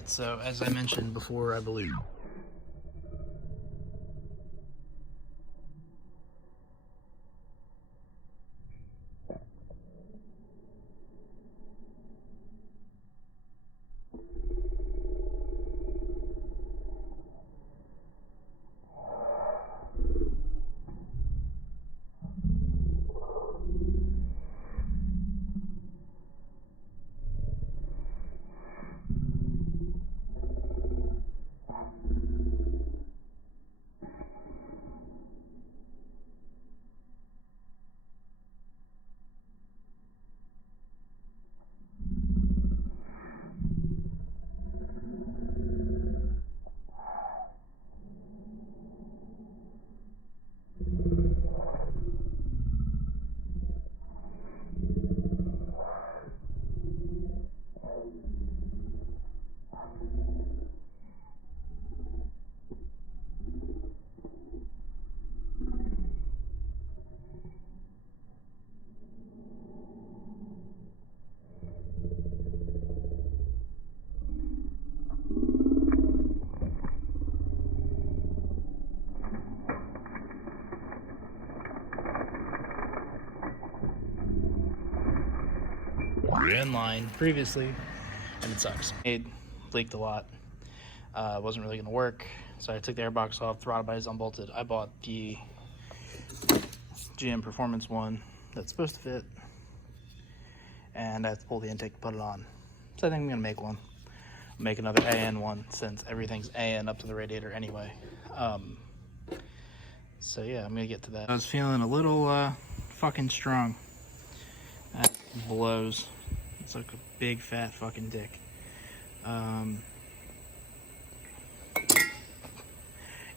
Alright, so as I mentioned before, I believe. In line previously, and it sucks. It leaked a lot. Wasn't really gonna work, so I took the airbox off. Throttle body's unbolted. I bought the GM Performance one that's supposed to fit, and I have to pull the intake to put it on. So I think I'm gonna make one. Make another AN one since everything's AN up to the radiator anyway. So yeah, I'm gonna get to that. I was feeling a little fucking strong. That blows. It's like a big fat fucking dick.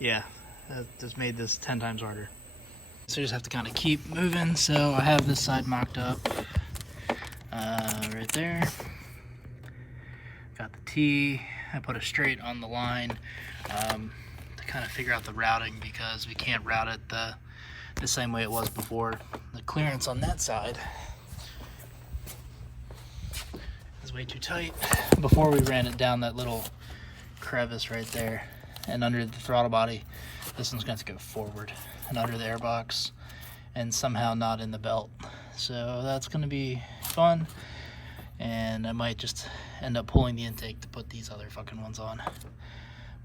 Yeah, that just made this 10 times harder. So you just have to kind of keep moving. So I have this side mocked up right there. Got the T. I put it straight on the line to kind of figure out the routing, because we can't route it the same way it was before. The clearance on that side is way too tight. Before we ran it down that little crevice right there and under the throttle body, this one's going to go forward and under the airbox and somehow not in the belt. So that's going to be fun, and I might just end up pulling the intake to put these other fucking ones on,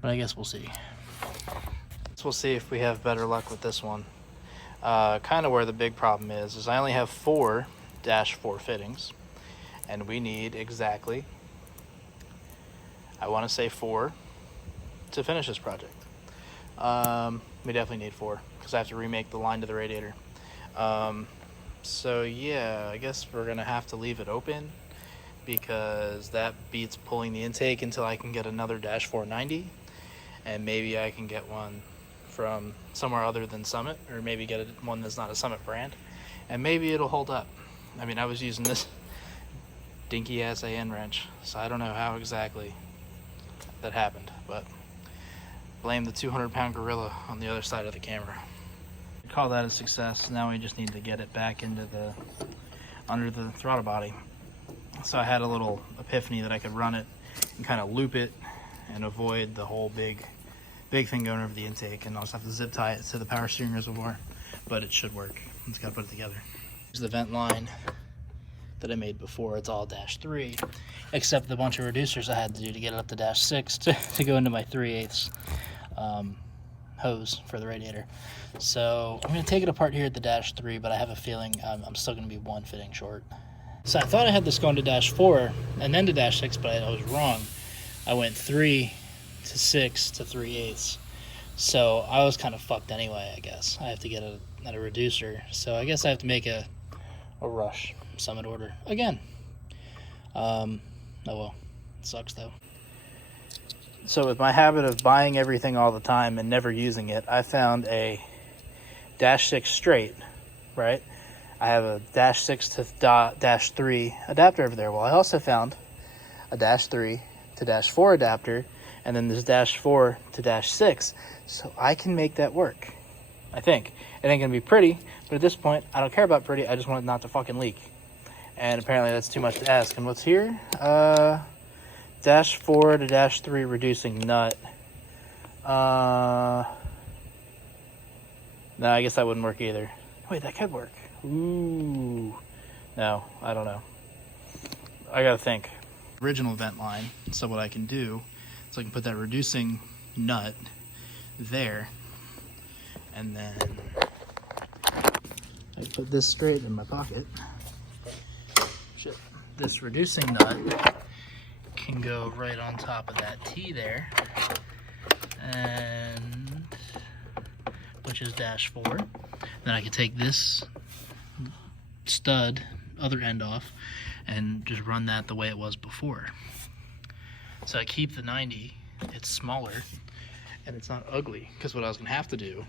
but I guess we'll see. So we'll see if we have better luck with this one. Kind of where the big problem is I only have 4 -4 fittings, and we need exactly, I want to say 4 to finish this project. We definitely need 4 because I have to remake the line to the radiator. So yeah, I guess we're gonna have to leave it open, because that beats pulling the intake until I can get another -490, and maybe I can get one from somewhere other than Summit, or maybe get one that's not a Summit brand, and maybe it'll hold up. I mean, I was using this dinky ass AN wrench, so I don't know how exactly that happened, but blame the 200-pound gorilla on the other side of the camera. I call that a success. Now we just need to get it back into under the throttle body. So I had a little epiphany that I could run it and kind of loop it and avoid the whole big thing going over the intake, and I'll just have to zip tie it to the power steering reservoir, but it should work. Just gotta put it together. Here's the vent line that I made before. It's all -3, except the bunch of reducers I had to do to get it up to -6 to go into my 3/8 hose for the radiator. So I'm going to take it apart here at the -3, but I have a feeling I'm still going to be 1 fitting short. So I thought I had this going to -4 and then to -6, but I was wrong. I went 3 to 6 to 3/8. So I was kind of fucked anyway, I guess. I have to get a reducer. So I guess I have to make a Rush Summit order again. Oh well, it sucks though. So with my habit of buying everything all the time and never using it, I found a -6 straight, right? I have a -6 to -3 adapter over there. Well, I also found a -3 to -4 adapter, and then this -4 to -6. So I can make that work, I think. It ain't gonna be pretty, but at this point, I don't care about pretty. I just want it not to fucking leak. And apparently that's too much to ask. And what's here? -4 to -3 reducing nut. No, I guess that wouldn't work either. Wait, that could work. Ooh. No, I don't know. I gotta think. Original vent line. So what I can do is I can put that reducing nut there, and then I put this straight in my pocket. Shit. This reducing nut can go right on top of that T there, and which is -4. Then I can take this stud other end off and just run that the way it was before. So I keep the 90, it's smaller and it's not ugly, because what I was gonna have to do,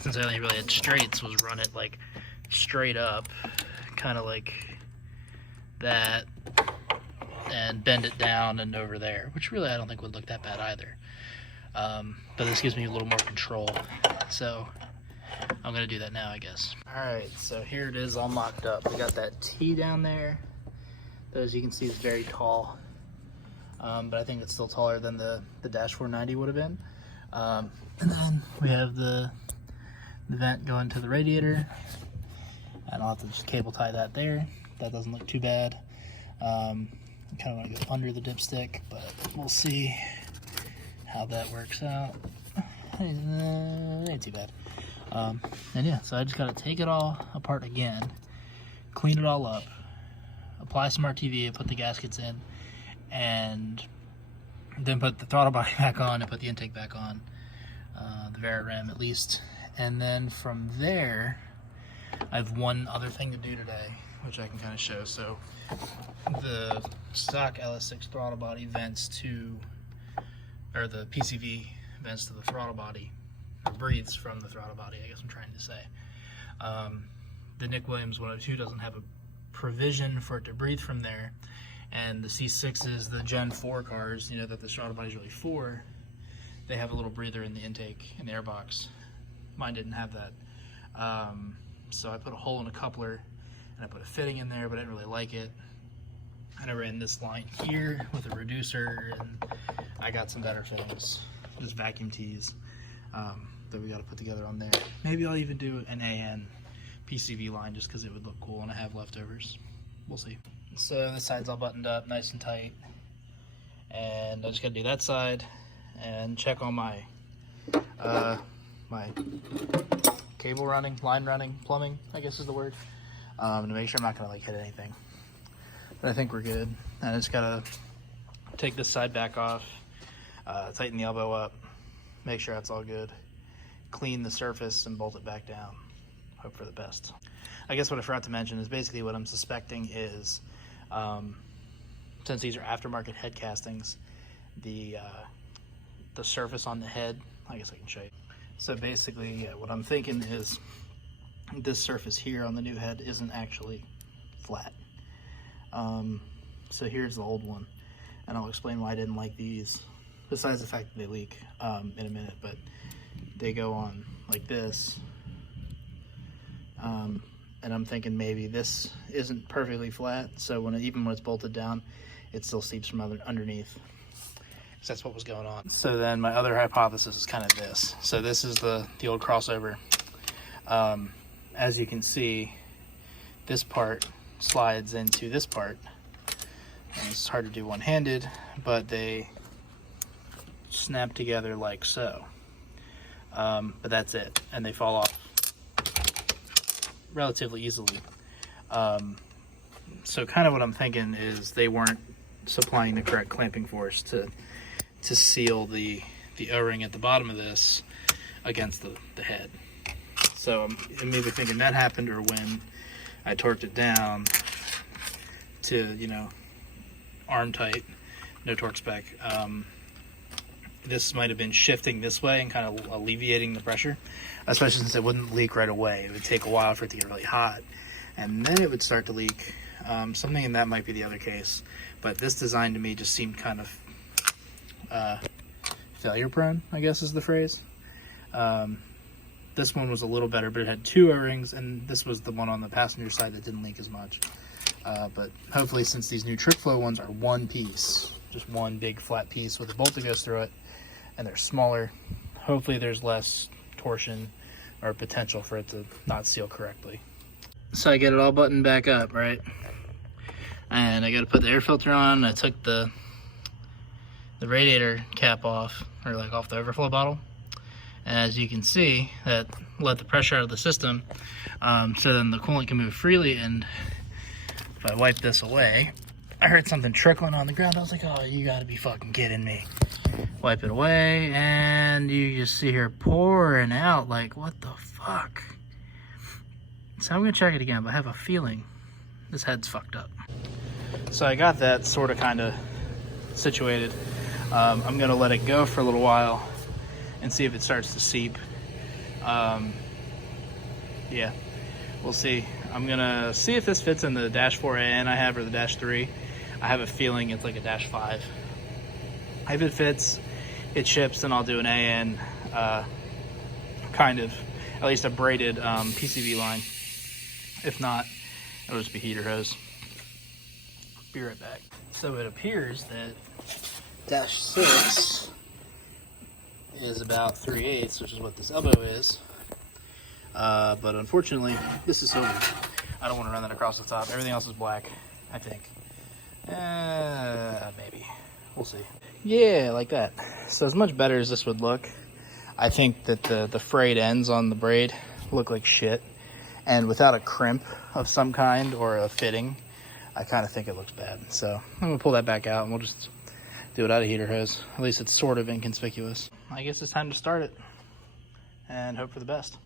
since I only really had straights, was run it like straight up, kind of like that, and bend it down and over there, which really I don't think would look that bad either. But this gives me a little more control, so I'm gonna do that now, I guess. All right, so here it is all mocked up. We got that T down there. That, as you can see, is very tall, but I think it's still taller than the -490 would have been. And then we have the vent going to the radiator, and I'll have to just cable tie that there. That doesn't look too bad. I kind of want to go under the dipstick, but we'll see how that works out. Ain't too bad. And yeah, so I just got to take it all apart again, clean it all up, apply some RTV, put the gaskets in, and then put the throttle body back on and put the intake back on, the Vari-Ram at least. And then from there, I have one other thing to do today, which I can kind of show. So the stock LS6 throttle body vents to, or the PCV vents to the throttle body, or breathes from the throttle body, I guess I'm trying to say. The Nick Williams 102 doesn't have a provision for it to breathe from there, and the C6s, the Gen 4 cars, you know, that the throttle body is really for, they have a little breather in the intake, in the airbox. Mine didn't have that. So I put a hole in a coupler, and I put a fitting in there, but I didn't really like it. And I ran this line here with a reducer, and I got some better fittings, just vacuum tees, that we got to put together on there. Maybe I'll even do an AN PCV line just because it would look cool, and I have leftovers. We'll see. So this side's all buttoned up, nice and tight, and I just got to do that side and check on my my cable running, line running, plumbing, I guess is the word, to make sure I'm not gonna like hit anything. But I think we're good. And I just gotta take this side back off, tighten the elbow up, make sure that's all good, clean the surface and bolt it back down. Hope for the best. I guess what I forgot to mention is basically what I'm suspecting is, since these are aftermarket head castings, the surface on the head, I guess I can show you. So basically, what I'm thinking is this surface here on the new head isn't actually flat. So here's the old one, and I'll explain why I didn't like these, besides the fact that they leak in a minute, but they go on like this. And I'm thinking maybe this isn't perfectly flat, so even when it's bolted down, it still seeps from underneath. So that's what was going on. So then my other hypothesis is kind of this. So this is the old crossover. As you can see, this part slides into this part. And it's hard to do one-handed, but they snap together like so. But that's it, and they fall off relatively easily. So kind of what I'm thinking is they weren't supplying the correct clamping force to seal the O-ring at the bottom of this against the head. So I'm either thinking that happened, or when I torqued it down to, you know, arm tight, no torque spec, this might have been shifting this way and kind of alleviating the pressure, especially since it wouldn't leak right away. It would take a while for it to get really hot, and then it would start to leak. Something in that might be the other case, but this design to me just seemed kind of failure prone, I guess is the phrase. This one was a little better, but it had two O-rings, and this was the one on the passenger side that didn't leak as much. But hopefully, since these new TrickFlow ones are one piece, just one big flat piece with a bolt that goes through it, and they're smaller. Hopefully there's less torsion or potential for it to not seal correctly. So I get it all buttoned back up, right? And I got to put the air filter on. I took the radiator cap off, or like off the overflow bottle. And as you can see, that let the pressure out of the system, so then the coolant can move freely. And if I wipe this away, I heard something trickling on the ground. I was like, oh, you gotta be fucking kidding me. Wipe it away, and you just see her pouring out. Like, what the fuck? So I'm gonna check it again, but I have a feeling this head's fucked up. So I got that sort of kind of situated. I'm gonna let it go for a little while and see if it starts to seep. Yeah, we'll see. I'm gonna see if this fits in the Dash 4AN I have or the Dash 3. I have a feeling it's like a Dash 5. If it fits, it ships, then I'll do an AN, kind of, at least a braided PCV line. If not, it'll just be heater hose. Be right back. So it appears that Dash 6 is about 3/8, which is what this elbow is. But unfortunately, this is silver. I don't want to run that across the top. Everything else is black, I think. Maybe. We'll see. Yeah, like that. So as much better as this would look, I think that the frayed ends on the braid look like shit. And without a crimp of some kind or a fitting, I kind of think it looks bad. So I'm gonna pull that back out and we'll just do it out of heater hose. At least it's sort of inconspicuous. I guess it's time to start it and hope for the best.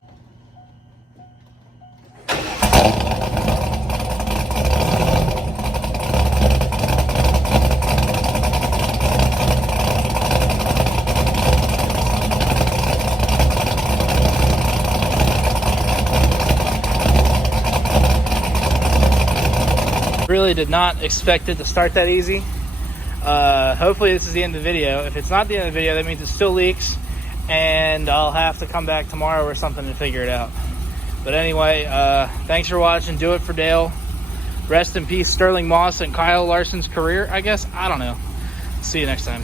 Really did not expect it to start that easy. Hopefully this is the end of the video. If it's not the end of the video, that means it still leaks and I'll have to come back tomorrow or something to figure it out. But anyway, thanks for watching. Do it for Dale. Rest in peace, Sterling Moss and Kyle Larson's career, I guess. I don't know. See you next time.